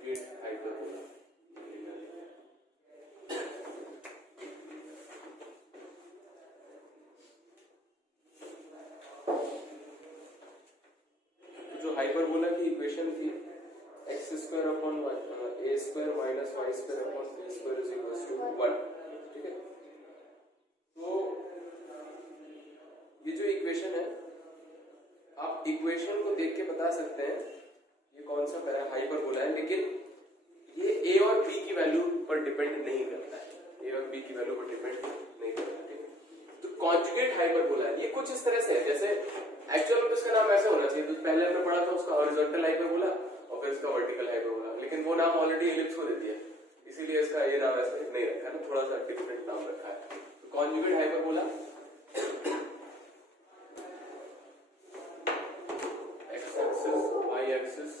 Complete hyperbola. जो hyperbola की equation थी x square upon a square minus y square upon b square is equal to 1, ठीक है। तो ये जो इक्वेशन है, आप इक्वेशन को देख के बता सकते हैं ये कौन सा पैरा हाइपरबोला है, लेकिन ये ए और बी की वैल्यू पर डिपेंड नहीं करता है, ए और बी की वैल्यू पर डिपेंड नहीं करता है। तो कॉन्जुगेट हाइपरबोला है, ये कुछ इस तरह से है जैसे एक्चुअल में इसका नाम ऐसा होना चाहिए, तो पहले हमने पढ़ा था उसका हॉरिजॉन्टल हाइपरबोला और फिर इसका वर्टिकल हाइपरबोला, लेकिन वो नाम ऑलरेडी एलिप्स को दे दिया, इसीलिए इसका ये नाम ऐसा नहीं रखा है ना, थोड़ा सा डिफरेंट नाम रखा है। तो conjugate hyperbola x axis y axis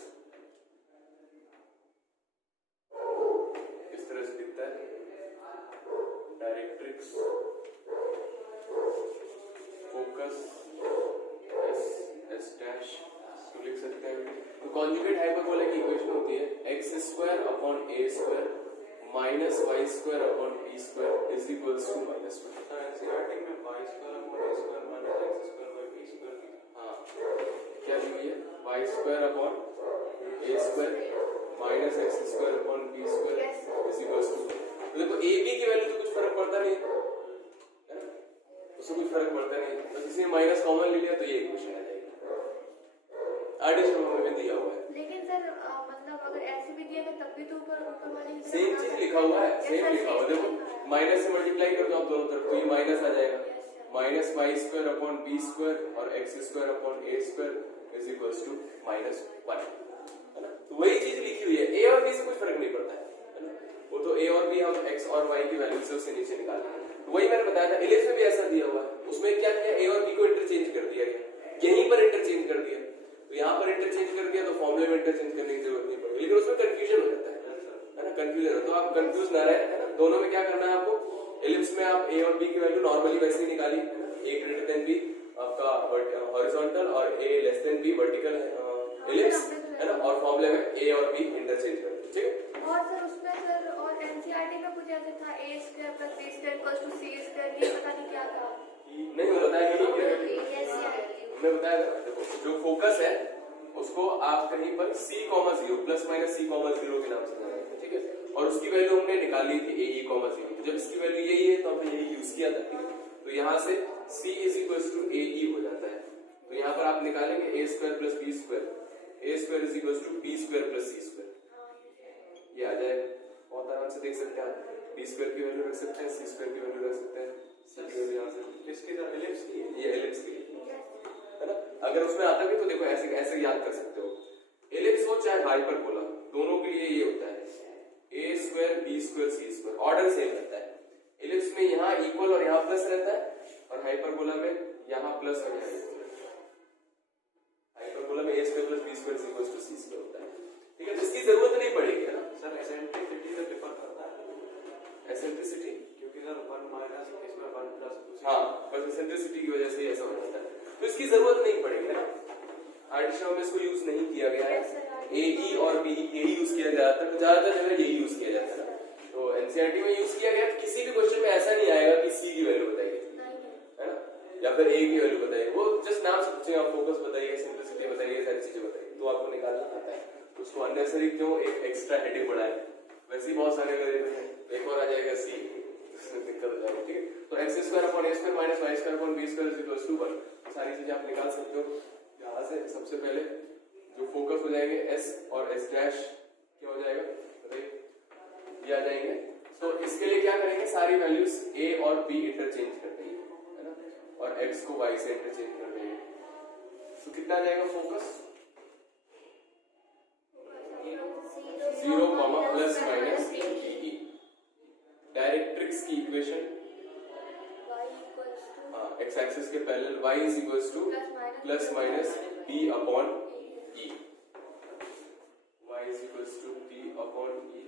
इस तरह से दिखता है, डायरेक्ट्रिक्स फोकस एस डैश तो लिख सकते हैं। तो कॉन्जुगेट हाइपरबोला की इक्वेशन होती है x square upon a square minus y square upon b square is equals to minus 1। Sir NCERT में y square upon a square minus x square by b square, हाँ क्या दी हुई है, y square upon a square minus x square upon b square is equals to. तो देखो A B की value तो कुछ फर्क पड़ता नहीं है ना, उससे कुछ फर्क पड़ता नहीं है, तो किसी ने माइनस कॉमन ले लिया तो ये इक्वेशन आ जाएगी। आर्टिस्ट में दिया हुआ है, लेकिन सर मतलब अगर ऐसे भी दिया तो तब भी तो ऊपर ऊपर वाले सेम चीज लिखा हुआ है, सेम लिखा हुआ है। देखो माइनस से मल्टीप्लाई कर दो आप दोनों तरफ तो ये माइनस आ जाएगा, minus y square upon b square और x square upon a square is equals to minus 1, है ना। तो वही चीज लिखी हुई है, ए और बी से कुछ फर्क नहीं पड़ता है ना, वो तो ए और बी हम एक्स और वाई की वैल्यू से उससे नीचे निकाल लेंगे। तो वही मैंने बताया था एलिप्स में भी ऐसा दिया हुआ है, उसमें क्या किया, ए और बी को इंटरचेंज कर दिया गया, यहीं पर इंटरचेंज कर दिया, तो यहाँ पर इंटरचेंज कर दिया तो फॉर्मूले में इंटरचेंज करने की जरूरत नहीं पड़ेगी, लेकिन उसमें कंफ्यूजन हो जाता है ना, कंफ्यूजन है। तो आप कंफ्यूज ना रहे, है ना। दोनों में क्या करना है आपको, एलिप्स में आप ए और बी की वैल्यू नॉर्मली वैसे ही निकाली, है ना, ए ग्रेटर देन बी आपका हॉरिजॉन्टल और a less than b vertical ellipse, है ना, और फॉर्मूले में ए और बी इंटरचेंज कर दिया, ठीक है। और सर उसमें सर और एनसीईआरटी में कुछ ऐसे था a square plus b square equals to c square, ये पता नहीं क्या था, नहीं मैं बताया कि मैं बताया था, देखो जो फोकस है उसको आप कहीं पर c,0 प्लस माइनस c,0 के नाम से जानेंगे, ठीक है, और उसकी वैल्यू हमने निकाली थी a,0, जब इसकी वैल्यू यही है तो हमने यही यूज किया था, ठीक है। तो यहाँ से c is equals to ae हो जाता है, तो यहाँ पर आप निकालेंगे a square plus b square, a square is equals to b square plus c square, ये आ जाएगा, बहुत आराम से देख सकते हैं आप, b स्क्वायर की वैल्यू रख सकते हैं, c स्क्वायर की वैल्यू रख सकते हैं, c की वैल्यू यहाँ से इसकी तरह एलिप्स की ये एलिप्स की है ना। अगर उसमें आता भी तो देखो ऐसे ऐसे याद कर सकते हो, एलिप्स हो चाहे हाइपरबोला, दोनों के लिए ये होता है ए स्क्वायर बी स्क्वायर सी स्क्वायर, ऑर्डर सेम रहता है। एलिप्स में यहाँ इक्वल और यहाँ प्लस रहता है, और हाइपरबोला में यहाँ प्लस और यहाँ इक्वल। हाइपरबोला में a square plus b square equals to c square होता है, ठीक है। इसकी जरूरत नहीं पड़ेगी, है ना सर। एसेंट्रिसिटी से डिफर करता है, एसेंट्रिसिटी, क्योंकि सर 1 माइनस इसमें 1 प्लस, हाँ बस एसेंट्रिसिटी की वजह से ऐसा हो जाता है, तो इसकी जरूरत नहीं पड़ेगी, है ना। आर्टिस्ट में इसको यूज नहीं किया गया है, ए ई और बी यही यूज किया जाता है, ज्यादातर जगह यही यूज किया जाता है, तो एनसीईआरटी में यूज किया गया। किसी भी क्वेश्चन में ऐसा नहीं आएगा कि सी की वैल्यू बताइए, है ना, या फिर ए की वैल्यू बताइए, वो जस्ट नाम से पूछेंगे, आप फोकस बताइए, सिंपलिसिटी बताइए, सारी चीजें बताइए, तो आपको निकालना आता है। तो उसको अननेसेसरी क्यों एक एक्स्ट्रा हेडिंग बढ़ाए, वैसे ही बहुत सारे अगर एक और आ जाएगा सी, दिक्कत हो जाएगी, ठीक है। तो x square upon a square minus y square upon b square is equals to 1, सारी चीजें आप निकाल सकते हो। यहाँ से सबसे पहले जो फोकस हो जाएंगे एस और एस डैश क्या हो जाएगा बताइए, ये आ जाएंगे। तो इसके लिए क्या करेंगे, सारी वैल्यूज ए और बी इंटरचेंज कर देंगे, है ना, और एक्स को वाई से इंटरचेंज कर देंगे। तो कितना आ जाएगा focus, 0, plus minus e. Directrix की इक्वेशन एक्स एक्सिस के parallel y is equals to plus minus b upon e, y is equals to b upon e,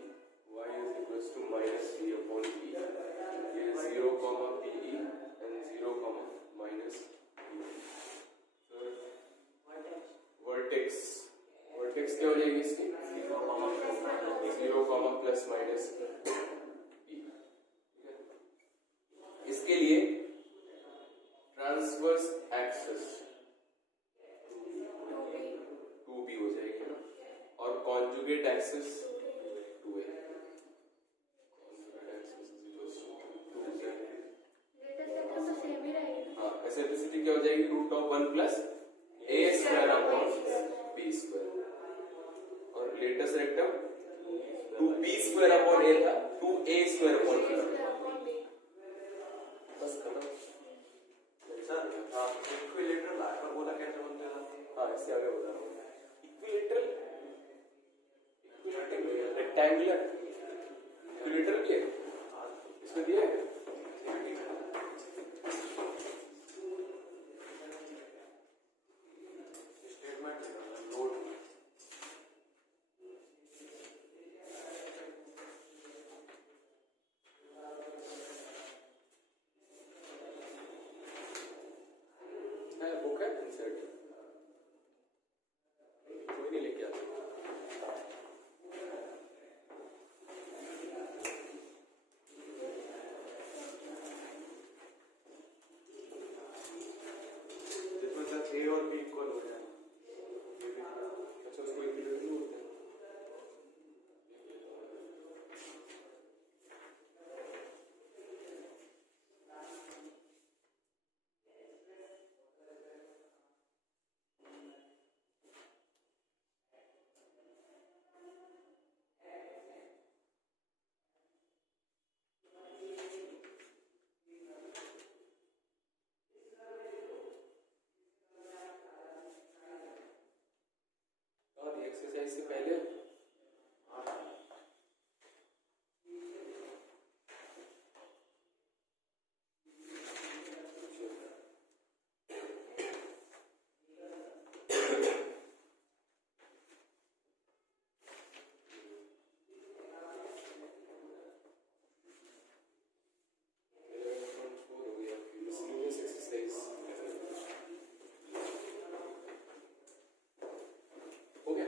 y is equals to minus b upon e, ये 0, pe and 0, minus vertex, vertex क्या हो जाएगी इसकी 0, plus minus e। इसके लिए transverse axis 2b हो जाएगी ना, और कॉन्जुगेट एक्सिस 2a। हाँ, एसेंट्रिसिटी क्या हो जाएगी? Root of 1 plus a square upon b square, और latus rectum 2b square upon a था, 2a स्क्वायर अपॉन b। बस खत्म। सर इक्विलेटरल हाइपरबोला कैसे बनते हैं? हाँ, इससे आगे बता रहा हूँ। इक्विलेटरल रेक्टेंगुलर इक्विलेटरल के इसमें दिया है। स्टेटमेंट नोट है, बुक है इंसर्ट, कोई नहीं लेके आता। जिसमें सर ए और बी इक्वल हो जाए। अच्छा, उसको इक्विलेटरल बोलते हैं। और एक्सरसाइज से पहले हो गया।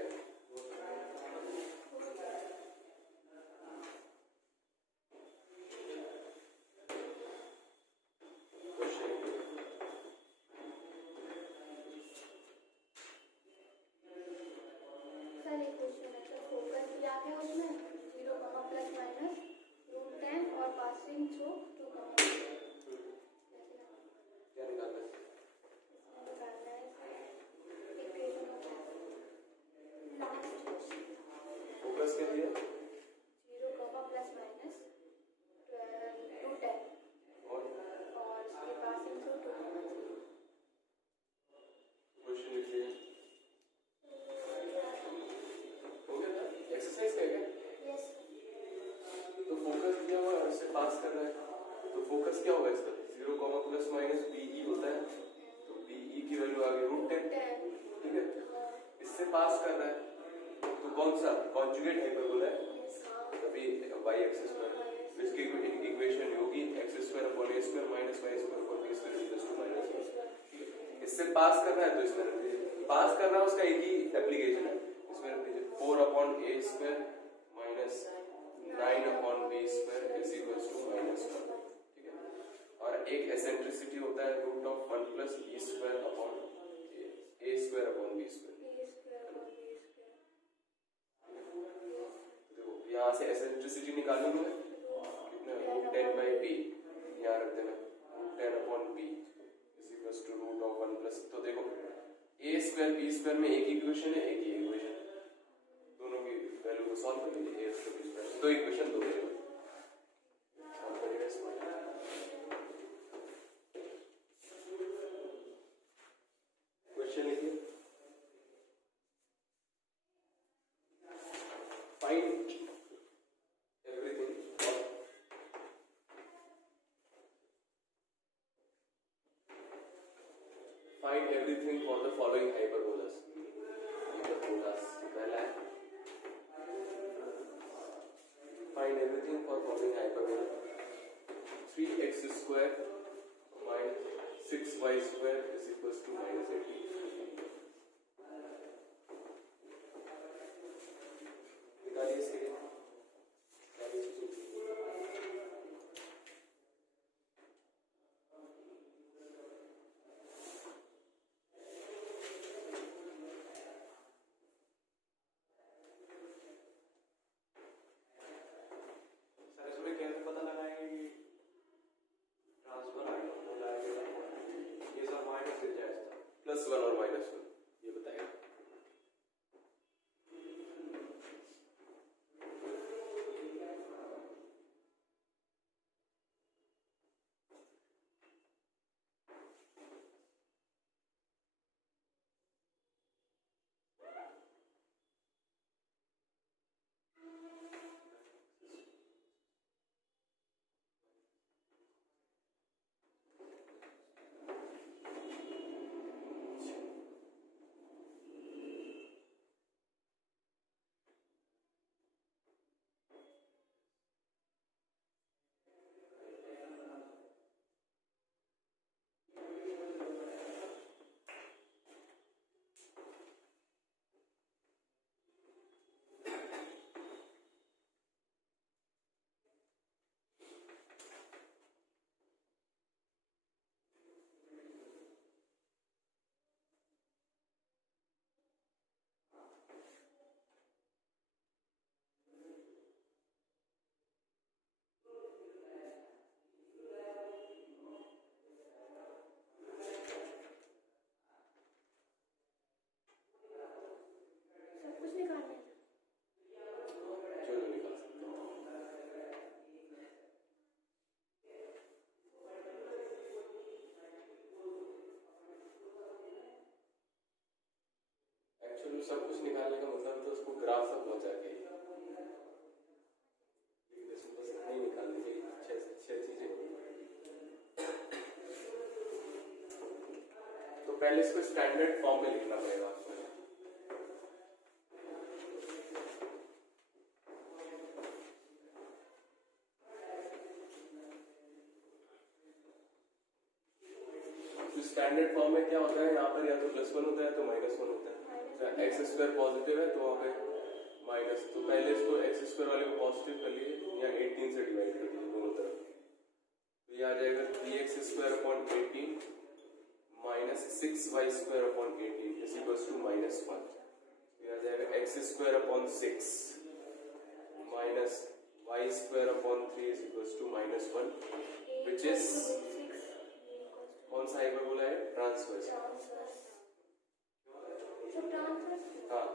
सर एक क्वेश्चन है सर, फोकस दिया है उसमें 0, प्लस माइनस रूट 10 और पासिंग थ्रू 2, क्या निकालना है? निकालना है equation of last question focus क्या दिया? 0, प्लस माइनस 2, 10 और और इसके पासिंग थ्रू 2, क्वेश्चन लिख लिया। हो गया ना? एक्सरसाइज का क्या? यस तो फोकस दिया हुआ है, इससे पास कर रहा है, तो फोकस क्या होगा इसका? 0, प्लस माइनस बीई होता है, तो बीई की वैल्यू आ गई रूट 10, 10 ठीक है। इससे पास कर रहा है, तो कौन सा? कॉन्जुगेट हाइपरबोला है, तभी y एक्सिस पर इसकी इक्वेशन होगी x square upon a square minus y square upon b square equals to minus. इससे पास कर रहा है, तो इसमें रख दीजिए। पास कर रहा है उसका एक ही एप्लीकेशन है, इसमें रख दीजिए 4 upon a square minus 9 upon b square is equals to minus 1, ठीक है। और एक एसेंट्रिसिटी होता है root of 1 plus b square upon a square upon b square. यहाँ से एसेंट्रिसिटी निकालनी है कितना? रूट 10 बाई बी, यहाँ रख देना 10 upon b is equals to root of 1 plus. तो देखो ए स्क्वायर बी स्क्वायर में एक इक्वेशन है, एक ही इक्वेशन, दोनों की वैल्यू को सॉल्व कर लीजिए। ए स्क्वायर बी स्क्वायर दो इक्वेशन दो सॉल्व करिएगा इसको। क्वेश्चन लिखिए, find find everything for the following hyperbolas. Hyperbolas पहला है, find everything for following hyperbola. 3x square minus 6y square is equals to minus 18. सब कुछ निकालने का मतलब तो उसको ग्राफ तक पहुंचा के नहीं निकालनी चाहिए छह चीजें। तो पहले इसको स्टैंडर्ड फॉर्म में लिखना पड़ेगा आपको। स्टैंडर्ड फॉर्म में क्या होता है, यहाँ पर या तो +1 होता है तो -1 होता है। एक्स स्क्वायर पॉजिटिव है तो वहाँ पे माइनस, तो पहले इसको एक्स स्क्वायर वाले को पॉजिटिव कर लिए या 18 से डिवाइड कर दिए दोनों तरफ। तो ये आ जाएगा 3x square upon 18 minus 6y square upon 18 is equals to -1। ये आ जाएगा x square upon 6 minus y square upon 3 is equals to -1 which is कौन सा हाइपरबोला है? ट्रांसवर्स। हाँ,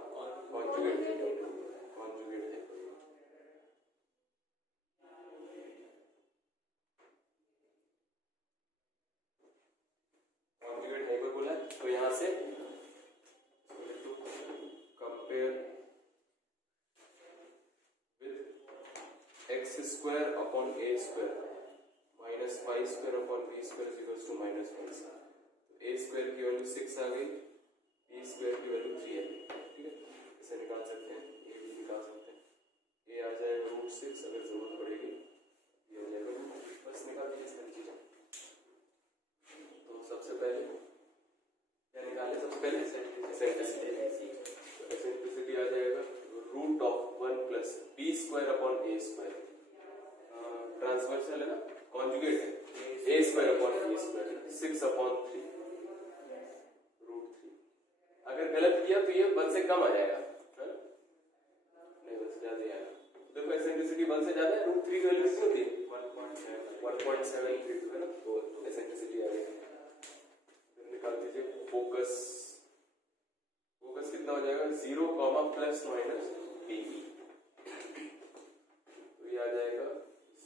कॉन्जुगेट हाइपरबोला। Conjugate hyperbola. तो यहाँ से compare with x square upon a square minus y square upon b square is equals to -1। तो a square की value 6 आ गई, b स्क्वायर की वैल्यू 3 आ गई। ठीक है, इसे निकाल सकते हैं, a भी निकाल सकते हैं। a आ जाएगा √6, अगर जरूरत पड़ेगी ये आ जाएगा √3, बस निकाल दीजिए सारी चीजें। तो सबसे पहले क्या निकाले? सबसे पहले एसेंट्रिसिटी आ जाएगा √1 plus b square upon a square. Transversal है ना, कॉन्जुगेट है, a square upon b square 6 upon 3 √3। अगर गलत किया तो ये 1 से कम आ जाएगा, है ना? नहीं, 1 से ज्यादा आएगा। देखो एसेंट्रिसिटी 1 से ज्यादा है, √3 की वैल्यू कितनी होती है? 1.732 है ना, तो एसेंट्रिसिटी आ गई। फिर निकाल दीजिए फोकस। फोकस कितना हो जाएगा? 0, प्लस माइनस b। तो ये आ जाएगा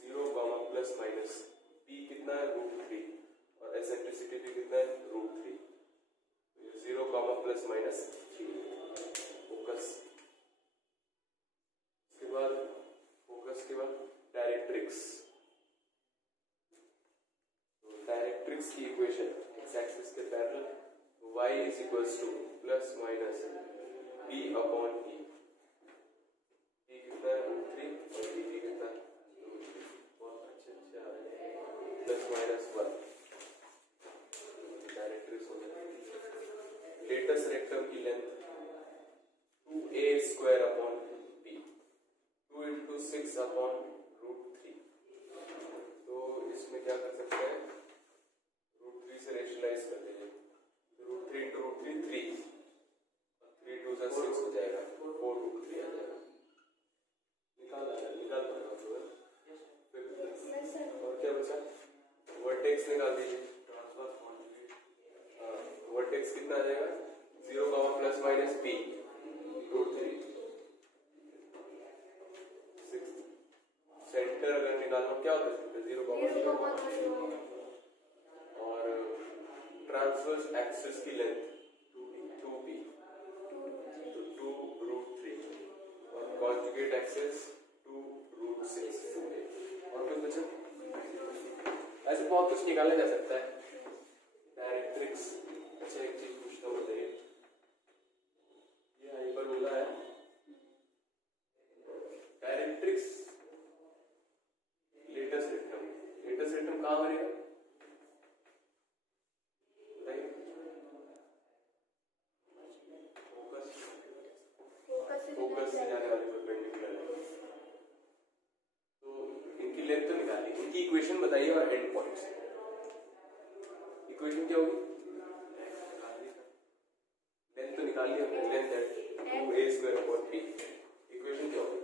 0, प्लस माइनस b कितना है? √3 और एसेंट्रिसिटी भी कितना है? √3। 0, प्लस माइनस 3 फोकस। इसके बाद फोकस के बाद डायरेक्ट्रिक्स। तो डायरेक्ट्रिक्स की इक्वेशन एक्स एक्सिस के parallel y is equals to plus minus b upon e। b कितना है? √3 और b कितना है? बहुत अच्छे आ रहे हैं, प्लस माइनस 1। डायरेक्ट्रिक्स हो जाएगा। लेटस रेक्टम की length 2a square upon b, 2 into 6 upon √3। तो इसमें क्या कर सकते हैं? √3 से रेशनलाइज कर दीजिए। √3 into √3 3 और 3 2 6 हो जाएगा, 4√3 आ जाएगा। निकाल पाएगा तो और क्या बचा? वर्टेक्स निकाल दीजिए। वर्टेक्स कितना आ जाएगा? 0, प्लस माइनस b √3। सेंटर अगर निकालना क्या होता है? 0, और ट्रांसवर्स एक्सिस की लेंथ 2b, तो 2√3 और कॉन्जुगेट एक्सिस 2√6 2a। और कुछ बचा? ऐसे बहुत कुछ निकाला जा सकता है। डायरेक्ट्रिक्स। अच्छा, एक चीज पूछता हूँ, बताइए, ये हाइपरबोला है, डायरेक्ट्रिक्स लेटस रेक्टम कहाँ बनेगा? बताइए। फोकस से जाने वाली परपेंडिकुलर है। तो इनकी लेंथ तो निकाली, इनकी इक्वेशन बताइए और एंड पॉइंट्स। इक्वेशन क्या होगी? लेंथ तो निकाली हमने, लेंथ है 2a square upon b। Equation क्या होगी?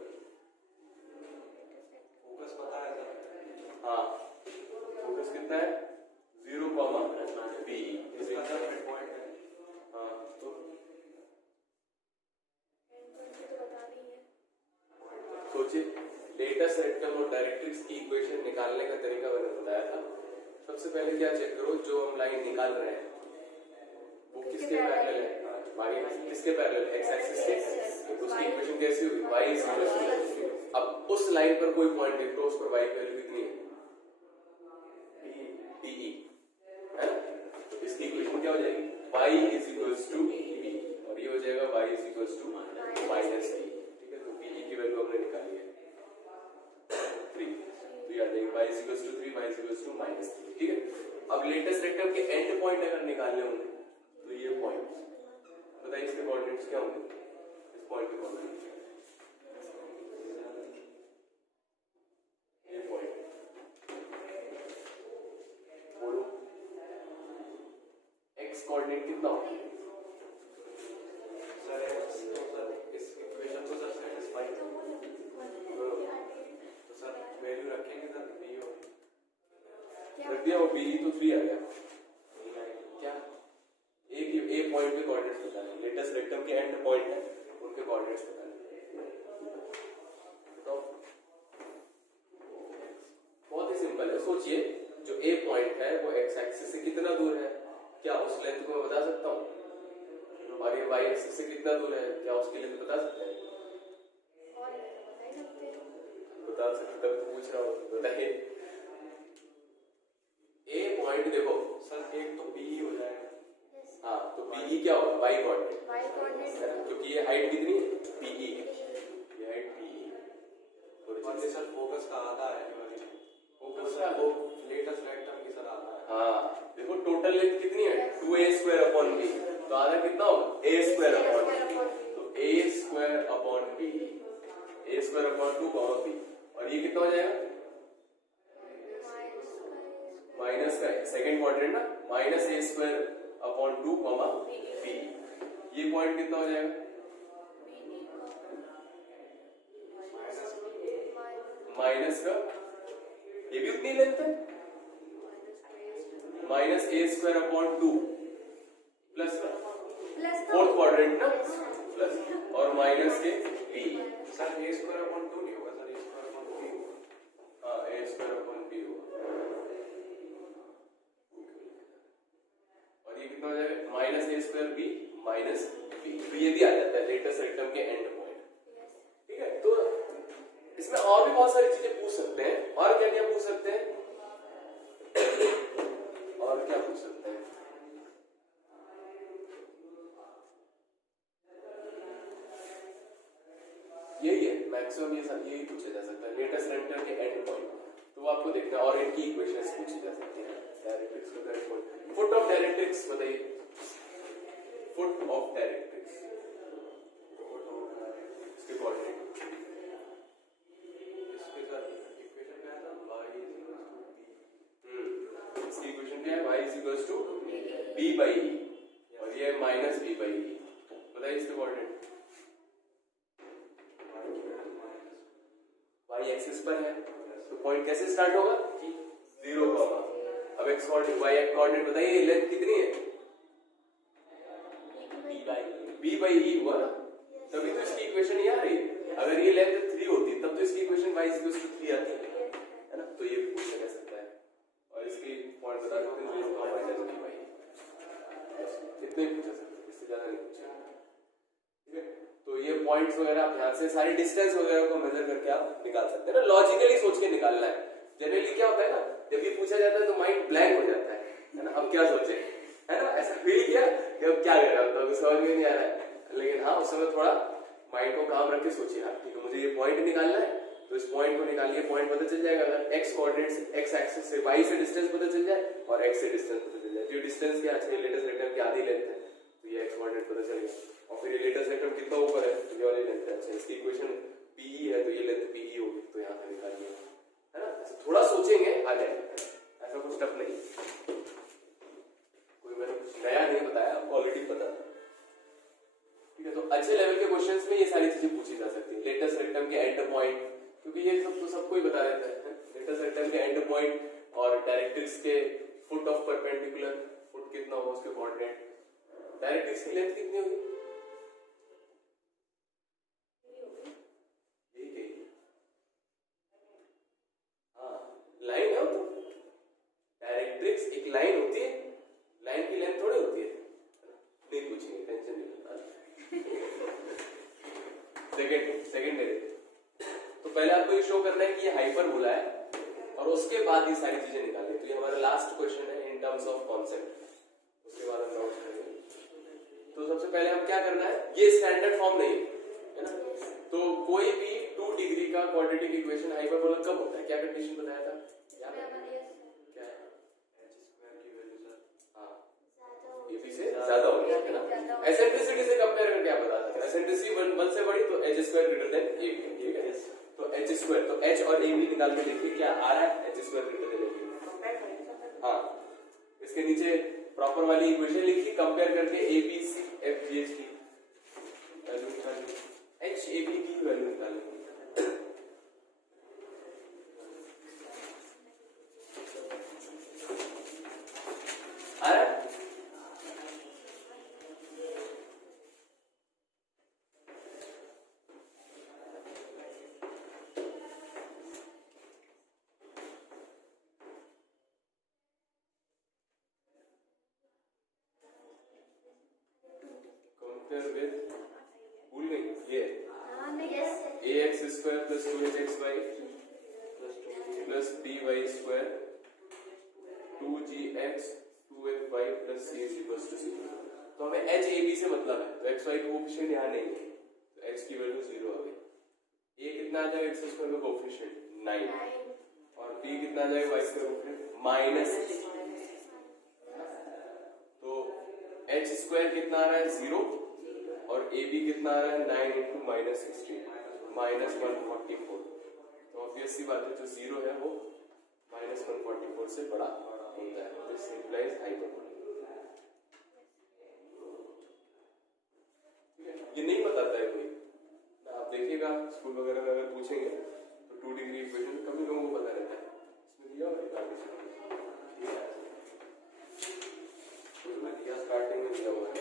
फोकस पता है सर? हाँ, फोकस कितना है? 0, b। इसका सर मिड पॉइंट है। हाँ, तो सोचिए, लेटस रेक्टम और डायरेक्ट्रिक्स की इक्वेशन निकालने का तरीका मैंने बताया था। सबसे पहले क्या चेक करो, जो हम लाइन निकाल रहे हैं वो किसके पैरेलल है? बाकी किसके पैरेलल, एक्स एक्सिस के, तो उसकी इक्वेशन कैसी होगी, y इज इक्वल टू, अब उस लाइन पर कोई पॉइंट देखो, उस पर y की वैल्यू कितनी है, DE है ना, तो इसकी इक्वेशन क्या हो जाएगी, y is equal to DB, और ये हो जाएगा y is equal to minus d, ठीक है, तो BE की वैल्यू हमने निकाली है 3, तो ये आ जाएगी y is equal to 3, y is equal to minus 3, ठीक है। अब लेटेस्ट रेक्टम के एंड पॉइंट अगर निकालने होंगे तो ये पॉइंट बताइए इसके कोऑर्डिनेट्स क्या होंगे, इस पॉइंट के कोऑर्डिनेट्स, ये पॉइंट बोलो x कोऑर्डिनेट कितना होगा, सर इस इक्वेशन को सर सेटिस्फाई, तो सर वैल्यू रखेंगे सर बी और रख दिया, वो बी तो 3 आ गया, क्या ए पॉइंट के कोऑर्डिनेट्स बताने, लेटेस्ट रेक्टम के एंड पॉइंट है उनके कोऑर्डिनेट्स बताने, तो बहुत ही सिंपल है, सोचिए जो ए पॉइंट है वो एक्स एक्सिस से कितना दूर है, क्या उस लेंथ को मैं बता सकता हूँ, और ये वाई एक्सिस से कितना दूर है, क्या उसकी लेंथ बता सकते हैं, बता सकते, तब पूछ रहा हूँ, बताइए। ए पॉइंट देखो सर एक तो बी हो जाएगा, हाँ तो BE क्या होगा, y कोऑर्डिनेट, क्योंकि ये हाइट कितनी है, BE, ये हाइट BE, और ये सर फोकस का आधा है, फोकस सर वो लेटेस्ट रेक्टम की सर आधा है, हाँ देखो टोटल लेंथ कितनी है 2a² b, तो आधा कितना होगा a² b, तो a² b, a²/2 b, और ये कितना हो जाएगा माइनस का सेकंड क्वाड्रेंट ना, माइनस a²/2 b, ये पॉइंट कितना हो जाएगा माइनस का, ये भी उतनी लेंथ है, माइनस a²/2 प्लस का फोर्थ क्वाड्रेंट ना, प्लस और माइनस के b, सर a²/2 नहीं होगा सर, a²/b होगा, हाँ a²/b होगा, और ये कितना हो जाएगा माइनस a²b माइनस b, तो ये भी आ जाता है लेटेस्ट रेक्टम के एंड पॉइंट, ठीक है। तो इसमें और भी बहुत सारी चीजें पूछ सकते हैं, और क्या क्या पूछ सकते हैं, और क्या पूछ सकते हैं, यही है मैक्सिमम, ये सब यही पूछा जा सकता है लेटेस्ट रेक्टम के एंड पॉइंट, तो वो आपको देखना है, और इनकी इक्वेशंस पूछी जा सकती है, डायरेक्ट्रिक्स का correct point, foot of directrix बताइए, फुट ऑफ डायरेक्ट्रिक्स इसके कोऑर्डिनेट, इसके सर इक्वेशन क्या है sir, y is equal to b, इसकी इक्वेशन क्या है, y is equal to b/e, और ये माइनस b/e, बताइए इसके कोऑर्डिनेट, y एक्सिस पर है, तो पॉइंट कैसे स्टार्ट होगा 0, अब x कोऑर्डिनेट y कोऑर्डिनेट बताइए, लेंथ कितनी है b/e हुआ ना, तभी तो इसकी इक्वेशन ये आ रही है, अगर ये लेंथ 3 होती तब तो इसकी equation y is equal to 3 आती है ना, तो ये भी पूछा जा सकता है, और इसकी पॉइंट बता सकते हैं 0, b/e, इतने ही पूछा सकते हैं, इससे ज्यादा नहीं पूछा, ठीक है। तो ये पॉइंट्स वगैरह आप ध्यान से सारी डिस्टेंस वगैरह को मेजर करके आप निकाल सकते हैं ना, लॉजिकली सोच के निकालना है, जनरली क्या होता है ना, जब ये पूछा जाता है तो माइंड ब्लैंक हो जाता है ना, अब क्या सोचे, है ना, ऐसा फील किया कि अब क्या कर रहा हूं, तो समझ में नहीं आ रहा है, लेकिन हाँ उस समय थोड़ा माइंड को काम रख के सोचिए, हाँ ठीक है मुझे ये पॉइंट निकालना है, तो इस पॉइंट को निकालिए, पॉइंट पता चल जाएगा, अगर x कोऑर्डिनेट्स x एक्सिस से y से डिस्टेंस पता चल जाए और x से डिस्टेंस पता चल जाए, तो ये डिस्टेंस क्या है, लेटेस्ट रेक्टम की आधी लेंथ है, तो ये x कोऑर्डिनेट पता चल गया, और फिर ये लेटेस्ट रेक्टम कितना ऊपर है, तो ये वाली लेंथ है, अच्छा इसकी इक्वेशन BE है, तो ये लेंथ BE होगी, तो यहाँ पे निकालिए, है ना, थोड़ा सोचेंगे आ जाएगा, ऐसा कुछ टफ नहीं, कोई मैंने कुछ नया नहीं बताया, आपको ऑलरेडी पता, ठीक है। तो अच्छे लेवल के क्वेश्चंस में ये सारी चीजें पूछी जा सकती है, लेटेस्ट रेक्टम के एंड पॉइंट, क्योंकि ये सब तो सबको ही बता देता है, लेटेस्ट रेक्टम के एंड पॉइंट, और डायरेक्ट्रिक्स के फुट ऑफ परपेंडिकुलर, फुट कितना होगा उसके कोऑर्डिनेट, डायरेक्ट्रिक्स की लेंथ कितनी होगी, यही कही, हाँ लाइन है, तो डायरेक्ट्रिक्स एक लाइन होती है, लाइन की लेंथ थोड़ी होती है, नहीं पूछेंगे, टेंशन नहीं लेना, सेकंड दे देते। तो पहले आपको ये शो करना है कि ये हाइपरबोला है और उसके बाद ये सारी चीजें निकालनी। तो ये हमारा लास्ट क्वेश्चन है इन टर्म्स ऑफ कॉन्सेप्ट, उसके बाद हम नोट करेंगे। तो सबसे पहले हम क्या करना है, ये स्टैंडर्ड फॉर्म नहीं है ना, तो कोई भी 2 डिग्री का क्वाड्रेटिक इक्वेशन हाइपरबोला कब होता है, क्या कंडीशन बताया था, क्या है AB से ज्यादा हो गया है ना। एसेंट्रिसिटी से कंपेयर करके आप बता सकते हैं, एसेंट्रिसिटी 1 से बड़ी तो h square greater than AB, ठीक है। तो h स्क्वायर, तो h और AB निकाल के देखिए क्या आ रहा है, h square greater than AB। हाँ, इसके नीचे प्रॉपर वाली इक्वेशन लिखी, कंपेयर करके ABC FGH की वैल्यू निकाली, HAB की वैल्यू निकाली। आ रहा है? कंपेयर विद, भूल गई ये ax square plus 2hxy plus by square 2gx 2fy plus c is equal to 0। तो हमें HAB से मतलब है, तो xy कोएफिशिएंट यहाँ नहीं है, तो x की वैल्यू 0 आ गई। a कितना आ जाएगा x स्क्वायर का कोएफिशिएंट 9 और b कितना आ जाएगा y स्क्वायर कोएफिशिएंट माइनस, तो h स्क्वायर कितना आ रहा है 0 और AB कितना आ रहा है 9 इंटू माइनस 16 माइनस 144। तो ऑब्वियस सी बात है जो 0 है वो माइनस 144 से बड़ा होता है, दिस इंप्लाइज हाइपरबोला। ठीक है, ये नहीं बताता है कोई, आप देखिएगा स्कूल वगैरह में अगर पूछेंगे तो 2 डिग्री इक्वेशन कभी लोगों को पता रहता है, इसमें दिया हुआ है स्टार्टिंग में दिया हुआ है।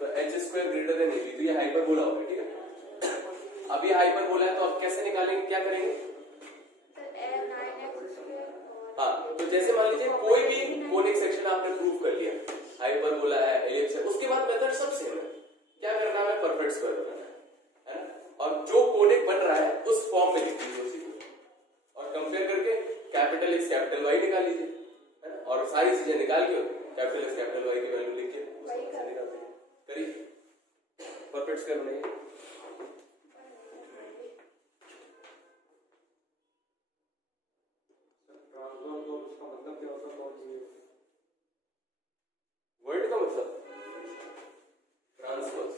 तो h square greater than AB, तो ये हाइपरबोला होगा, ठीक है। अब ये हाइपरबोला है तो अब कैसे निकालेंगे, क्या करेंगे, हाँ, तो जैसे मान लीजिए कोई भी कोनिक सेक्शन आपने प्रूव कर लिया, हाइपरबोला है, एलिप्स है, उसके बाद मेथड सब सेम है, क्या करना है, परफेक्ट स्क्वायर बनाना है ना, और जो कोनिक बन रहा है उस फॉर्म में लिख लीजिए उसी को और कंपेयर करके कैपिटल X कैपिटल Y निकाल लीजिए, है ना, और सारी चीजें निकाल के कैपिटल X कैपिटल Y की वैल्यू लिख के करिए, परफेक्ट स्क्वायर बनाइए। वर्ड का मतलब ट्रांसवर्स,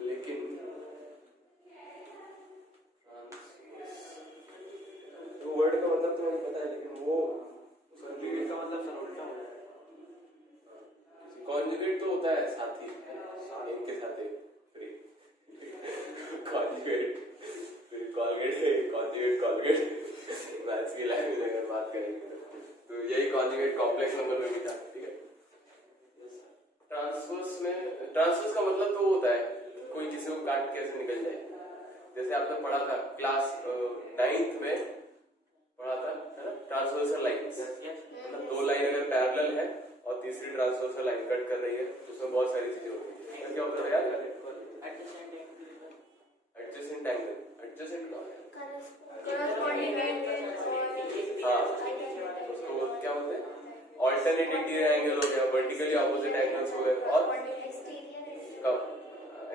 लेकिन वर्ड का मतलब तो मुझे पता है, लेकिन वो कॉन्जुगेट का मतलब सर उल्टा है। कॉन्जुगेट तो होता है साथी, एक के साथ एक, कॉन्जुगेट फिर कॉलगेट, कॉन्जुगेट कॉलगेट, मैथ्स की लैंग्वेज अगर बात करेंगे तो यही कॉन्जुगेट कॉम्प्लेक्स नंबर में भी था, ठीक है। ट्रांसवर्स में, ट्रांसवर्स का मतलब तो होता है कोई किसी को काट कैसे निकल जाए, जैसे आपने पढ़ा था क्लास 9th में पढ़ा था, है ना, ट्रांसवर्सल लाइंस, मतलब 2 लाइन अगर पैरेलल है और तीसरी ट्रांसवर्सल लाइन कट कर रही है तो उसमें बहुत सारी चीजें होती है, क्या होता है यार, adjacent angle, adjacent corresponding angle, हाँ, उसको क्या बोलते हैं, ऑल्टरनेट इंटीरियर एंगल हो गया, वर्टिकली ऑपोजिट एंगल्स हो गए, और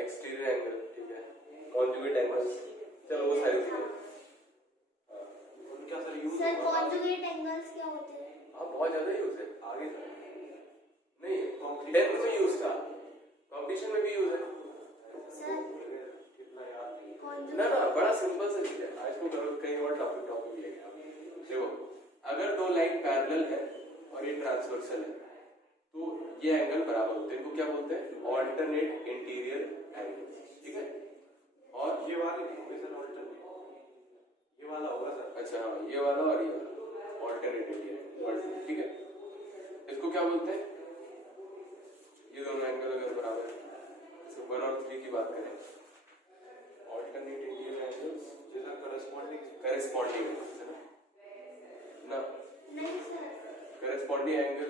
एक्सटीरियर एंगल, ठीक है, कॉन्जुगेट एंगल्स, चलो वो सारी चीजें। क्या सर कॉन्जुगेट एंगल्स क्या होते हैं? बहुत ज्यादा यूज है, आगे नहीं, 10th में यूज था, कॉम्पिटिशन में भी यूज है ना, बड़ा सिंपल सा चीज है, आज को कहीं और टॉपिक लेंगे। देखो, अगर 2 लाइन पैरेलल है और ये ट्रांसवर्सल है तो ये एंगल बराबर होते हैं, इनको क्या बोलते हैं, ऑल्टरनेट इंटीरियर एंगल, ठीक है। और ये वाले ये वाला होगा सर, अच्छा हाँ, ये वाला और ये वाला ऑल्टरनेट इंटीरियर, ठीक है। इसको क्या बोलते हैं, ये दोनों एंगल अगर बराबर है, तो 1 और 3 की बात करें, ऑल्टरनेट इंटीरियर एंगल्स जैसा करस्पॉन्डिंग ना नहीं करेस्पॉन्डिंग एंगल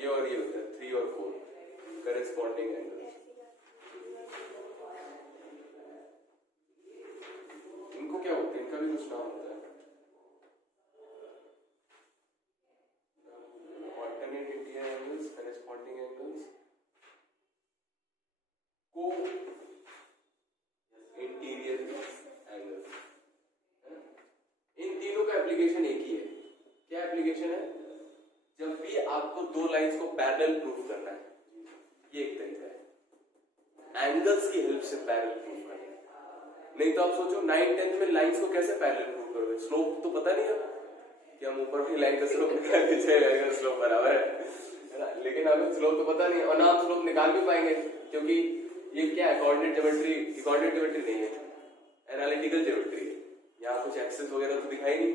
ये और ये होता है 3 और 4 करेस्पॉन्डिंग एंगल। इनको क्या होता है, इनका भी कुछ नाम होता है, alternate interior angles, corresponding angles, को इंटीरियर एंगल्स। इन तीनों का एप्लीकेशन एक ही है। क्या एप्लीकेशन है? जब भी आपको दो लाइंस को पैरेलल प्रूफ करना है, ये एक तरीका है, एंगल्स की हेल्प से पैरेलल प्रूफ करना है। नहीं तो आप सोचो 9th-10th में लाइंस को कैसे पैरेलल प्रूफ करोगे? स्लोप तो पता नहीं है कि हम ऊपर वाली लाइन का स्लोप निकाल नीचे स्लोप बराबर है ना, लेकिन हमें स्लोप तो पता नहीं, और ना हम स्लोप निकाल भी पाएंगे, क्योंकि ये क्या है, कोऑर्डिनेट ज्योमेट्री, कोऑर्डिनेट ज्योमेट्री नहीं है, एनालिटिकल ज्योमेट्री है। यहाँ कुछ एक्सेस वगैरह तो दिखाई नहीं,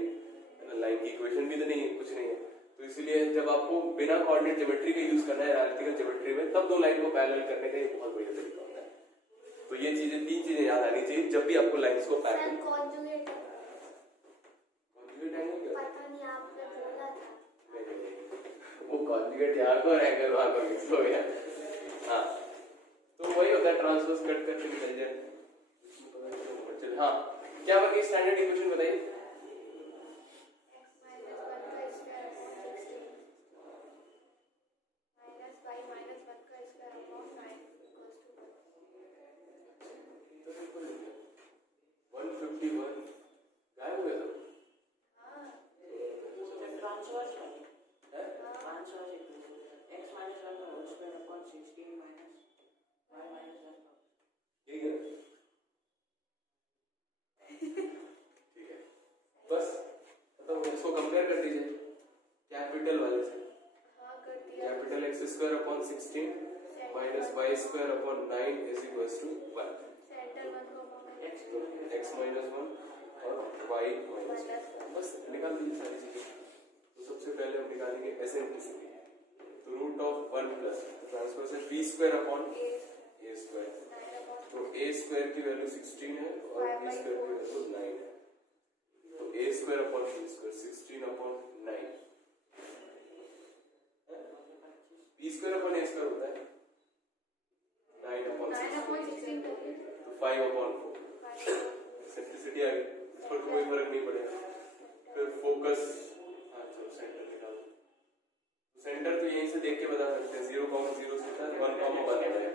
लाइन की इक्वेशन भी तो नहीं है, कुछ नहीं है। तो इसलिए जब आपको बिना कोऑर्डिनेट ज्योमेट्री का यूज करना है एनालिटिकल ज्योमेट्री में, तब दो लाइन को पैरेलल करने का एक बहुत बढ़िया तरीका होता है। तो ये चीजें, 3 चीजें याद आनी चाहिए जब भी आपको लाइंस को पैरेलल। कॉन्जुगेट एंगल क्या? पता नहीं, आपने बोला था। नहीं, वो कॉन्जुगेट यहाँ को और एंगल वहां को मिक्स हो गया। हाँ, तो वही होता है, ट्रांसवर्स कट करके निकल जाए। हाँ, क्या बनी स्टैंडर्ड इक्वेशन बताइए। Square upon 16 minus y square upon 9 is equals to 1। x minus 1 और y माइनस 1, बस निकाल दीजिए सारी चीजें। तो सबसे पहले हम निकालेंगे एसेंट्रिसिटी, तो रूट ऑफ 1 प्लस ट्रांसफर से b square upon a square, तो a स्क्वायर की वैल्यू 16 है और b स्क्वायर की वैल्यू 9 है, तो a square upon b square 16 upon 9, b square upon a square होता है 9 अपॉन 16, तो 5 अपॉन 4। सिंप्लिसिटी आ गई, इस पर कोई फर्क नहीं पड़ेगा। फिर फोकस, हाँ चलो सेंटर निकालो, सेंटर तो यहीं से देख के बता सकते हैं, 0,0 से 1,1 आ जाएगा,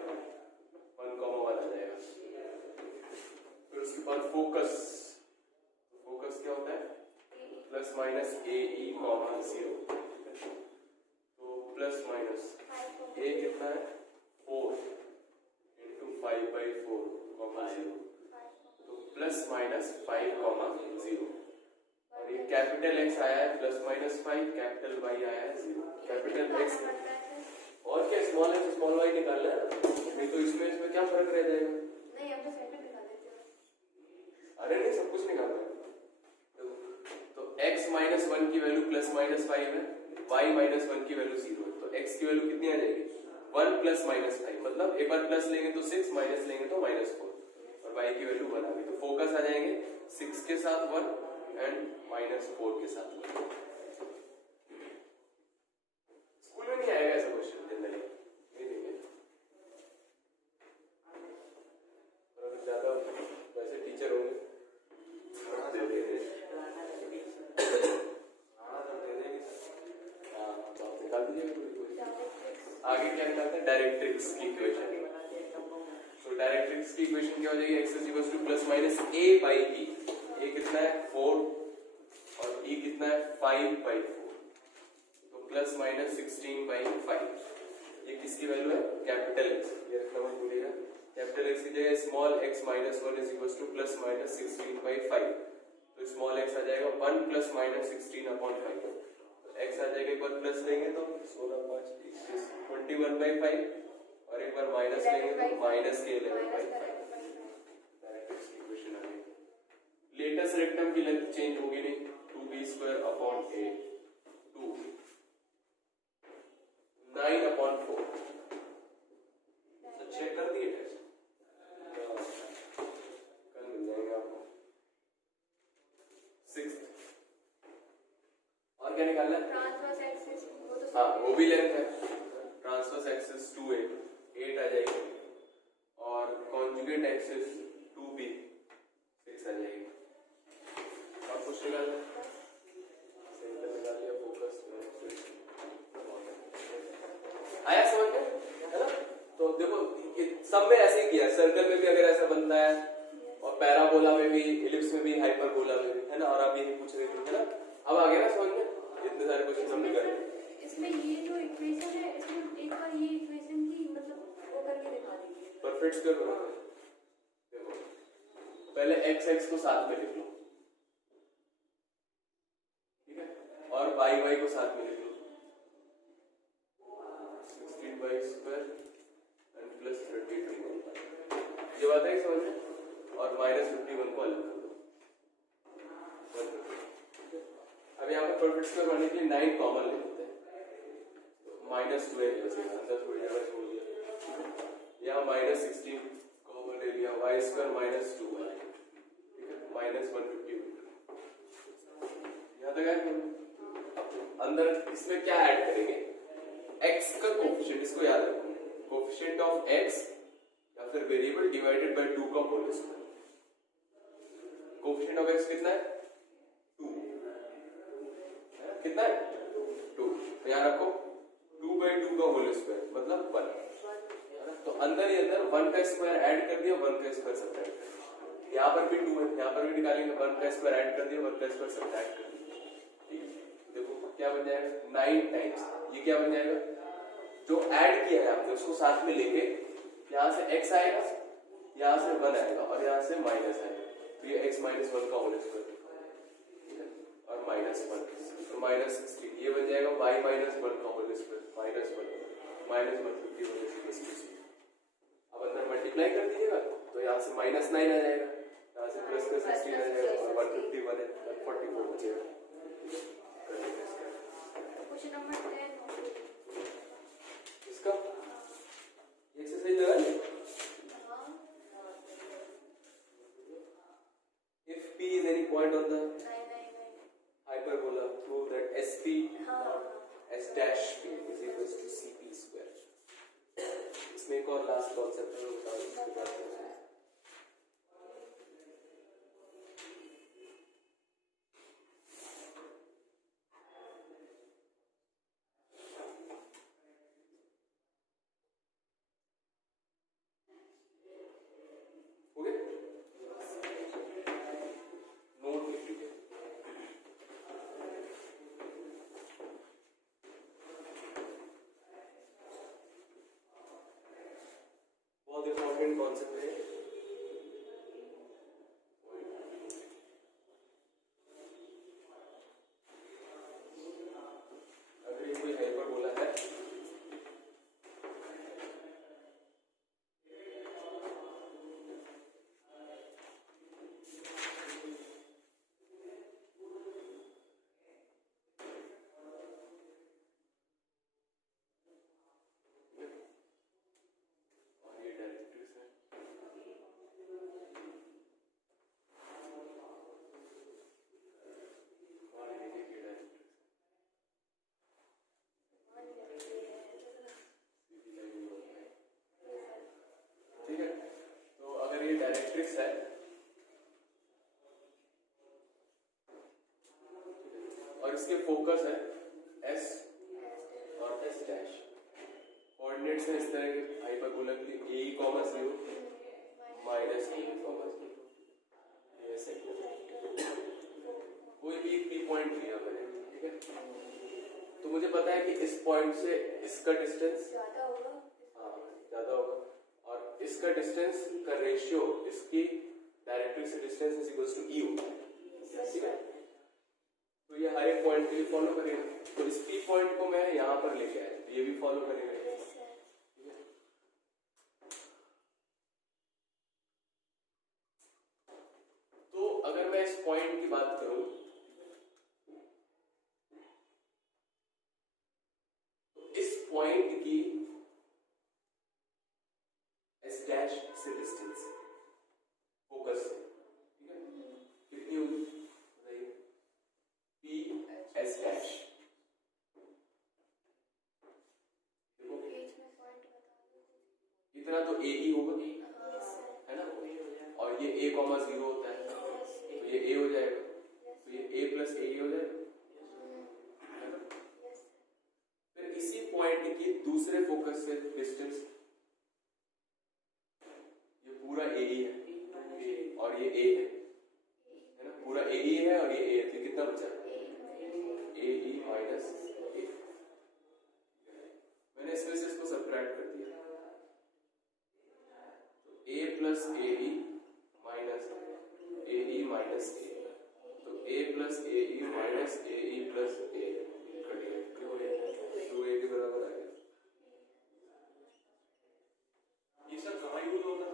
1,1 आ जाएगा। फिर उसके बाद फोकस, फोकस क्या होता है, प्लस माइनस AE, 0, तो प्लस माइनस a कितना है 4 इंटू 5/4, 0, तो प्लस माइनस 5,0, और ये कैपिटल X आया है प्लस माइनस 5, कैपिटल Y आया है 0, कैपिटल X और क्या स्मॉल x स्मॉल y निकालना है, नहीं तो इसमें क्या फर्क रह जाएगा। नहीं, हम तो सेंटर निकाल देते हैं। अरे नहीं, सब कुछ निकालना है। तो x माइनस 1 की वैल्यू प्लस माइनस 5 है, y माइनस 1 की वैल्यू 0 है, तो x की वैल्यू कितनी आ जाएगी 1 प्लस माइनस 5, मतलब एक बार प्लस लेंगे तो 6, माइनस लेंगे तो -4, और y की वैल्यू 1 आ गई। तो फोकस आ जाएंगे 6 के साथ 1 एंड -4 के साथ 1। स्कूल में नहीं आएगा ऐसा क्वेश्चन जनरली, नहीं देंगे, और अगर ज्यादा वैसे टीचर होंगे निकाल दीजिएगा। आगे क्या निकालते हैं, डायरेक्ट्रिक्स की इक्वेशन। तो डायरेक्ट्रिक्स की इक्वेशन क्या हो जाएगी, x is equal to plus minus a by b, a कितना है 4 और b कितना है 5/4, तो प्लस माइनस 16/5। ये किसकी वैल्यू है, कैपिटल X, ये रखना मत भूलिएगा, कैपिटल X की जगह small x minus 1 is equal to plus minus 16/5, तो स्मॉल x आ जाएगा 1 प्लस माइनस 16/5, x आ जाएगा, एक बार प्लस लेंगे तो 16, 5, 21/5, और एक बार माइनस लेंगे तो माइनस के 11/5। डायरेक्ट्रिक्स की इक्वेशन आ गई। लेटेस्ट रेक्टम की लेंथ चेंज होगी नहीं, 2b² अपॉन a, 2 9/4, तो चेक कर दिए टेस्ट, कल मिल जाएंगे आपको। 6th और क्या निकालना है? ट्रांसवर्स एक्सिस वो तो हाँ वो भी लेंथ है, ट्रांसवर्स एक्सिस 2a 8 आ जाएगी और कॉन्जुगेट एक्सिस 2b 6 आ जाएगी। और कुछ निकालना है? सेंटर निकाल लिया, फोकस आया समझ में, है ना? तो देखो सब में ऐसे ही किया, सर्कल में भी अगर ऐसा बनता है और पैराबोला में भी, इलिप्स में भी, हाइपरबोला में भी, है ना? और आप यही पूछ रहे थे, है ना? अब आ गया ना समझ में, इतने सारे क्वेश्चन हमने करे। इसमें ये जो इक्वेशन है, इसमें एक बार ये इक्वेशन की मतलब वो करके दिखा दीजिए। परफेक्ट स्क्वायर बना दो। देखो पहले x x को साथ में लिख लो, ठीक है, और y y को साथ में लिख लो, 16y स्क्वायर एंड प्लस 32, ये बात है समझ में? और माइनस 51 को अलग कर दो। अब यहाँ पर परफेक्ट स्क्वायर बनाने के लिए 9 कॉमन ले लेते हैं, माइनस 12 बचेगा, अंदर थोड़ी जगह छोड़ दिया, यहाँ माइनस 16 कॉमन ले लिया, वाई स्क्वायर माइनस 2 है, ठीक है, माइनस 151। यहाँ तक है। अंदर इसमें क्या ऐड करेंगे? x का कोफिशिएंट, इसको याद रखो, कोफिशिएंट ऑफ x या फिर वेरिएबल डिवाइडेड बाय 2 का whole square. Coefficient of x कितना है? 2, कितना है? 2। याद रखो 2/2 का होल स्क्वायर मतलब 1। तो अंदर ही अंदर 1 का स्क्वायर ऐड कर दिया, 1 का स्क्वायर सब्ट्रैक्ट कर दिया। यहाँ पर भी 2 है, यहाँ पर भी निकालेंगे, 1 का स्क्वायर ऐड कर दिया, 1 का स्क्वायर सब्ट्रैक्ट कर दिया। ठीक है, देखो क्या बन जाएगा? 9 टाइम्स ये क्या बन जाएगा? जो ऐड किया है आपने उसको साथ में लेके यहाँ से x आएगा, यहाँ से 1 आएगा और यहाँ से माइनस आएगा, तो ये x माइनस 1 का होल स्क्वायर, ठीक है, और माइनस 1 तो माइनस 16, ये बन जाएगा y माइनस 1 का होल स्क्वायर, माइनस 1 माइनस 151। अब अंदर मल्टीप्लाई कर दीजिएगा तो यहाँ से माइनस 9 आ जाएगा, यहाँ से प्लस का 16 आ जाएगा और 151 है, 144 बचेगा। क्वेश्चन नंबर 10 इसका एक्सरसाइज लगा ले। If P is any point on the hyperbola, prove that SP S dash P is equals to CP square। इसमें एक और लास्ट कॉन्सेप्ट है, बताओ इसके बाद कॉन्सेप्ट है। अगर ये कोई हाइपरबोला है डायरेक्ट्रिक्स है, और इसके फोकस है S और S डैश। कोऑर्डिनेट्स है इस तरह के हाइपरबोला के लिए a comma 0 minus a comma 0। ये सेक्टर कोई भी पी पॉइंट लिया मैंने, ठीक है, तो मुझे पता है कि इस पॉइंट से इसका डिस्टेंस ज्यादा होगा, हाँ ज्यादा होगा, और इसका डिस्टेंस का रेशियो इसकी डायरेक्ट्रिक्स से distance is equals to e होगा, ठीक है। तो ये हर एक पॉइंट के लिए फॉलो करेगा, तो इस पी पॉइंट को मैं यहाँ पर लेके आया तो ये भी फॉलो करेगा, ठीक है। तो अगर मैं इस पॉइंट की बात करूं तो इस पॉइंट की S डैश से डिस्टेंस फोकस से, ठीक है, कितनी होगी? P S डैश इतना तो ए ही होगा, यस सर, है ना, और ये a कॉमा 0 होता है तो ये a हो जाएगा, तो ये a प्लस ए ही हो जाएगा, है ना। यस फिर इसी पॉइंट की दूसरे फोकस से डिस्टेंस, ये पूरा ए ही है और ये a है ना, पूरा ए ही है और ये a है, तो कितना बचा ए ई माइनस ए। मैंने इसमें से इसको सब्ट्रैक्ट कर दिया, तो a plus a e minus a e minus a, तो a plus a e minus a e plus a cut गया, 2a के बराबर आ गया। ये सब कहाँ यूज होता है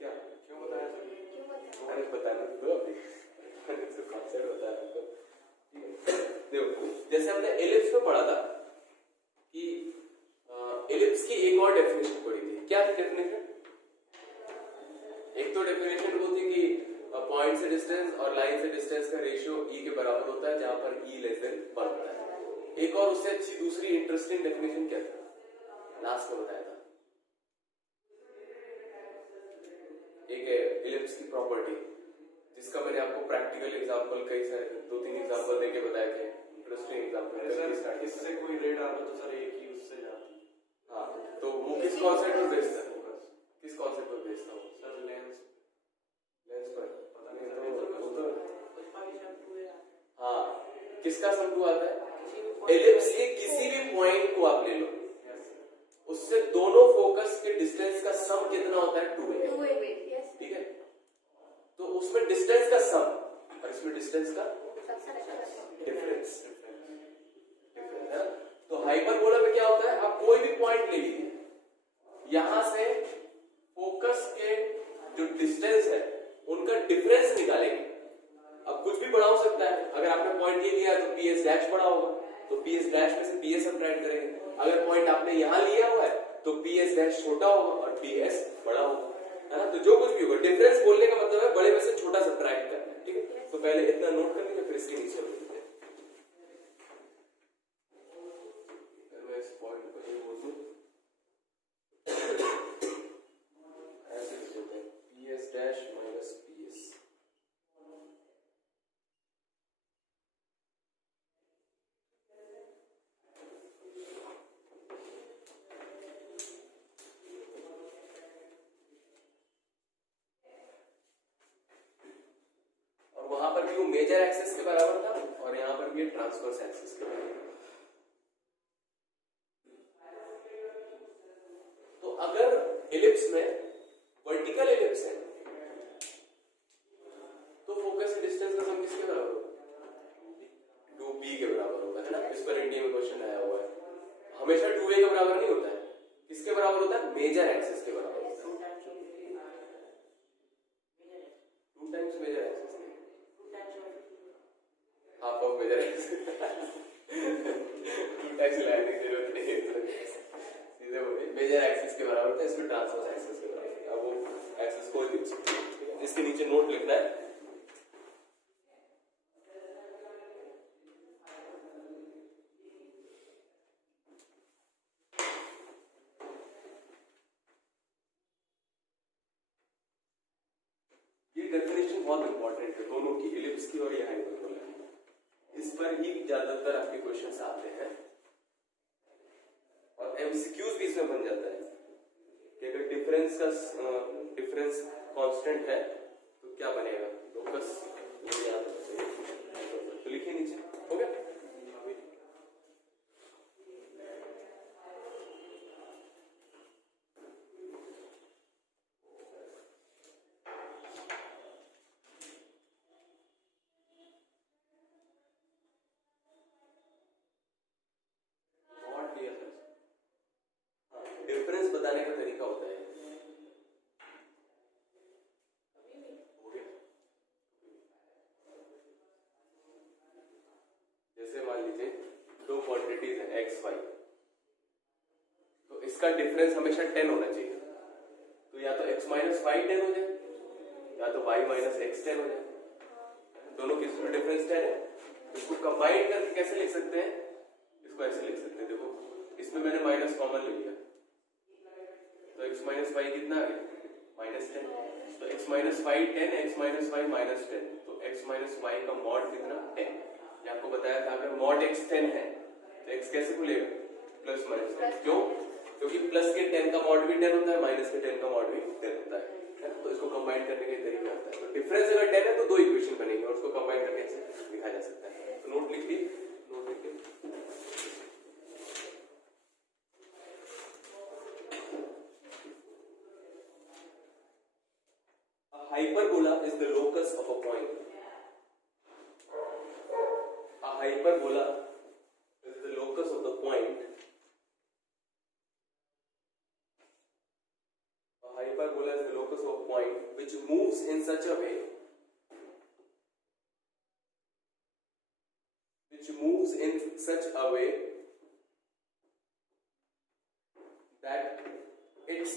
क्या क्यों बताया सर? अरे बताना तो अभी कॉन्सेप्ट बताया आपको, ठीक है। देखो जैसे हमने एलिप्स में पढ़ा था कि एलिप्स की एक और डेफिनेशन पढ़ी थी, क्या थी डेफिनेशन? एक तो डेफिनेशन वो थी कि पॉइंट से डिस्टेंस और लाइन से डिस्टेंस का रेशियो ई के बराबर होता है, जहां पर ई लेस देन 1 होता है। एक और उससे अच्छी दूसरी इंटरेस्टिंग डेफिनेशन क्या था, लास्ट में बताया था, एक है एलिप्स की प्रॉपर्टी, जिसका मैंने आपको प्रैक्टिकल एग्जांपल कई सारे 2-3 एग्जांपल देके बताए थे, इंटरेस्टिंग एग्जांपल। सर इससे कोई रेड आता तो सर एक ही उससे जाती। हाँ, तो वो किस कॉन्सेप्ट पर बेस्ड है, किस कॉन्सेप्ट पर बेस्ड है? सर लेंस पर पता नहीं तो हाँ, किसका सम टू आता है? एलिप्स के किसी भी पॉइंट को आप ले लो, उससे दोनों फोकस के डिस्टेंस का सम कितना होता है? 2a, ठीक है। तो उसमें डिस्टेंस का सम और इसमें डिस्टेंस का डिफरेंस है। तो हाइपरबोला में क्या होता है, आप कोई भी पॉइंट ले लीजिए, यहां से फोकस के जो डिस्टेंस है उनका डिफरेंस निकालेंगे। अब कुछ भी बड़ा हो सकता है, अगर आपने पॉइंट ये लिया तो PS डैश बड़ा होगा, तो PS डैश में से PS सब्ट्रैक्ट करेंगे। अगर पॉइंट आपने यहां लिया हुआ है तो PS डैश छोटा होगा और PS बड़ा होगा, है ना। तो जो कुछ भी होगा, डिफरेंस बोलने का मतलब है बड़े में से छोटा सब्ट्रैक्ट करना है, ठीक है। तो पहले इतना नोट कर लीजिए, फिर इसके नीचे लिखते हैं। मैं इस पॉइंट को ये बोल दूं, ऐसे लिख देते हैं PS डैश माइनस PS, वहां पर भी वो मेजर एक्सिस के बराबर था और यहां पर भी ट्रांसवर्स एक्सिस के बराबर। तो अगर एलिप्स में वर्टिकल एलिप्स है तो फोकस डिस्टेंस का सम किसके बराबर होगा? 2b के बराबर होगा, है ना। इस पर इंडिया में क्वेश्चन आया हुआ है, हमेशा 2a के बराबर नहीं होता है, किसके बराबर होता है? मेजर एक्सिस के बराबर होता है। 2 times major axis, half of major axis, 2 times लाने की जरूरत नहीं है, सीधे बोले मेजर एक्सिस के बराबर होता है, इसमें ट्रांसवर्स एक्सिस के बराबर है। अब वो एक्सिस खोल दीजिए, इसके नीचे नोट लिखना है। ये डेफिनेशन बहुत इंपॉर्टेंट है दोनों की, एलिप्स की और ये हाइपरबोला की। इस पर ही ज्यादातर आपके क्वेश्चंस आते हैं और एमसीक्यूज भी इसमें बन जाता है कि अगर डिफरेंस कांस्टेंट है तो क्या बनेगा, फोकस तो लिखिए नीचे, हो गया। डिफरेंस बताने का तरीका होता है, हो गया। जैसे मान लीजिए दो क्वांटिटीज है x y, तो इसका डिफरेंस हमेशा 10 होना चाहिए, तो या तो x माइनस 5 10 हो जाए या तो y माइनस x 10 हो जाए, दोनों किसमें डिफरेंस 10 है। इसको कंबाइन करके कैसे लिख सकते हैं, इसको ऐसे लिख सकते हैं, देखो इसमें मैंने माइनस कॉमन ले लिया x माइनस वाई कितना आ गया -10, तो x minus y 10, x minus y -10, तो x माइनस वाई का मॉड कितना 10। ये आपको बताया था अगर मॉड x 10 है तो x कैसे खुलेगा प्लस माइनस, क्यों? क्योंकि प्लस के 10 का मॉड भी 10 होता है, माइनस के 10 का मॉड भी 10 होता है, तो इसको कंबाइन करने के तरीका होता है। तो डिफरेंस अगर 10 है तो दो इक्वेशन बनेंगे और उसको कंबाइन करके ऐसे लिखा जा सकता है। तो नोट लिख ली, नोट लिख ली। Hyperbola is the locus of a point. A hyperbola is the locus of the point. A hyperbola is the locus of a point which moves in such a way that its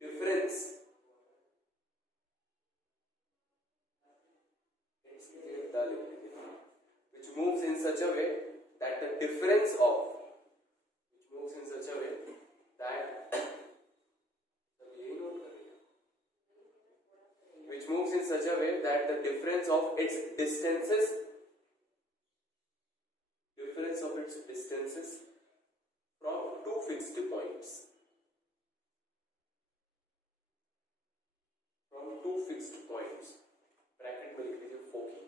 difference which moves in such a way that the difference of which moves in such a way that which moves in such a way that the difference of its distances from two fixed points bracket में लिख लीजिए फोकी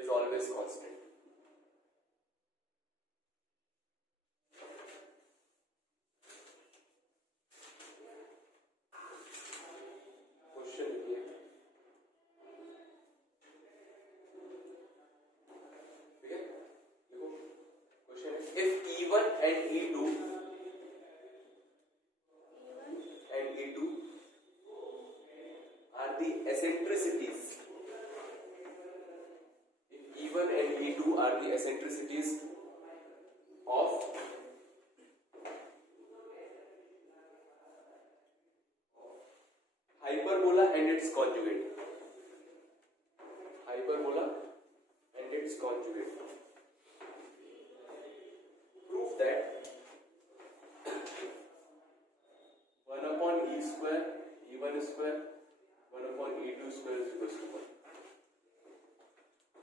is always constant. Question लिखिए, ठीक है? देखो question है if E1 and E2 are the eccentricities, if E1 and E2 are the eccentricities of hyperbola and its conjugate, prove that 1 upon E square E1 square 1 upon E2 square is equals to 1.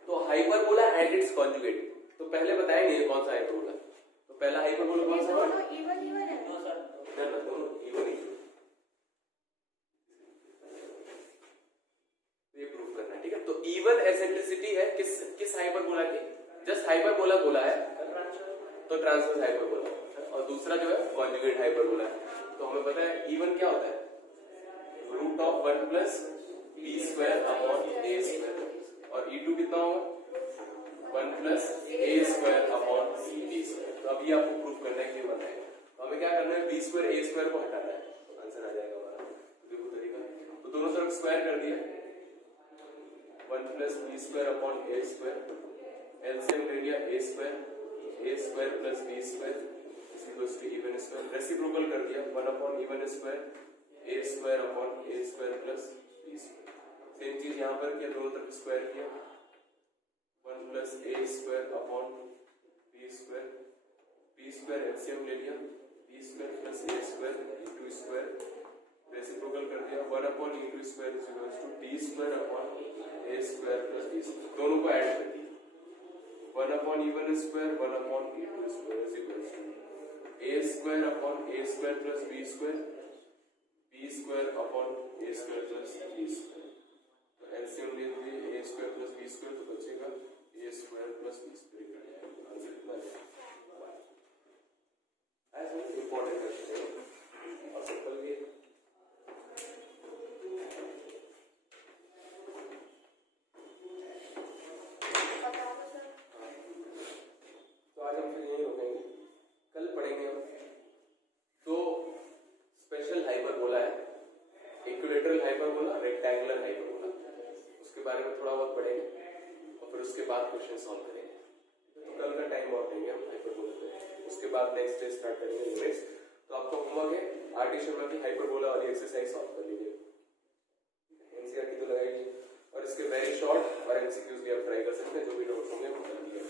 तो hyperbola and it's conjugate, तो पहले बताएंगे ये कौन सा hyperbola. तो पहला hyperbola कौन सा है? दोनों इवन है ना दोनों इवन ही, ये प्रूव करना है, ठीक है? तो इवन एसेंट्रिसिटी है किस हाइपरबोला की? जस्ट हाइपरबोला बोला है तो ट्रांसवर्स हाइपरबोला, और दूसरा जो है कॉन्जुगेट हाइपरबोला है। तो हमें पता है इवन क्या होता है, root of 1 plus b square upon a square, और E2 कितना होगा 1 plus a square upon b square. तो अब ये आपको प्रूफ करना है कि ये बताएगा। तो हमें क्या करना है, बी स्क्वायर ए स्क्वायर को हटाना है, तो आंसर आ जाएगा हमारा। देखो तरीका, तो दोनों तरफ स्क्वायर कर दिया, 1 plus b square upon a square, LCM ले लिया a square plus b square is equals to even square, reciprocal कर दिया 1 upon even square a square upon a square plus b square. Same चीज यहाँ पर किया, दोनों तरफ स्क्वायर किया, 1 plus a square upon b square LCM ले लिया, b square plus a square into square, reciprocal कर दिया 1 upon E2 square is equals to d square upon a square plus b square, दोनों को ऐड कर दिया 1 upon E1 square 1 upon E2 square is equals to a square upon a square plus b square upon a square plus b square. तो LCM ले लीजिए a square plus b square, तो बचेगा a square plus b square. Answer कितना है? ऐसा important question है और सिंपल भी है। तो आज हम फिर यही रुकेंगे, कल पढ़ेंगे हम दो स्पेशल हाइपरबोला है, इक्विलेटरल हाइपरबोला, रेक्टेंगुलर हाइपरबोला, उसके बारे में थोड़ा बहुत पढ़ेंगे और फिर उसके बाद क्वेश्चन सॉल्व करेंगे। तो कल का टाइम और देंगे हम हाइपरबोला पे, उसके बाद नेक्स्ट डे स्टार्ट करेंगे यूनिट्स। तो आपका होमवर्क है आर टी शर्मा की हाइपरबोला वाली एक्सरसाइज सॉल्व कर लीजिए, एनसीईआरटी तो लगाइए। शॉर्ट और एमसीक्यूज भी आप ट्राई कर सकते हैं, जो भी नोट्स होंगे वो कर दिया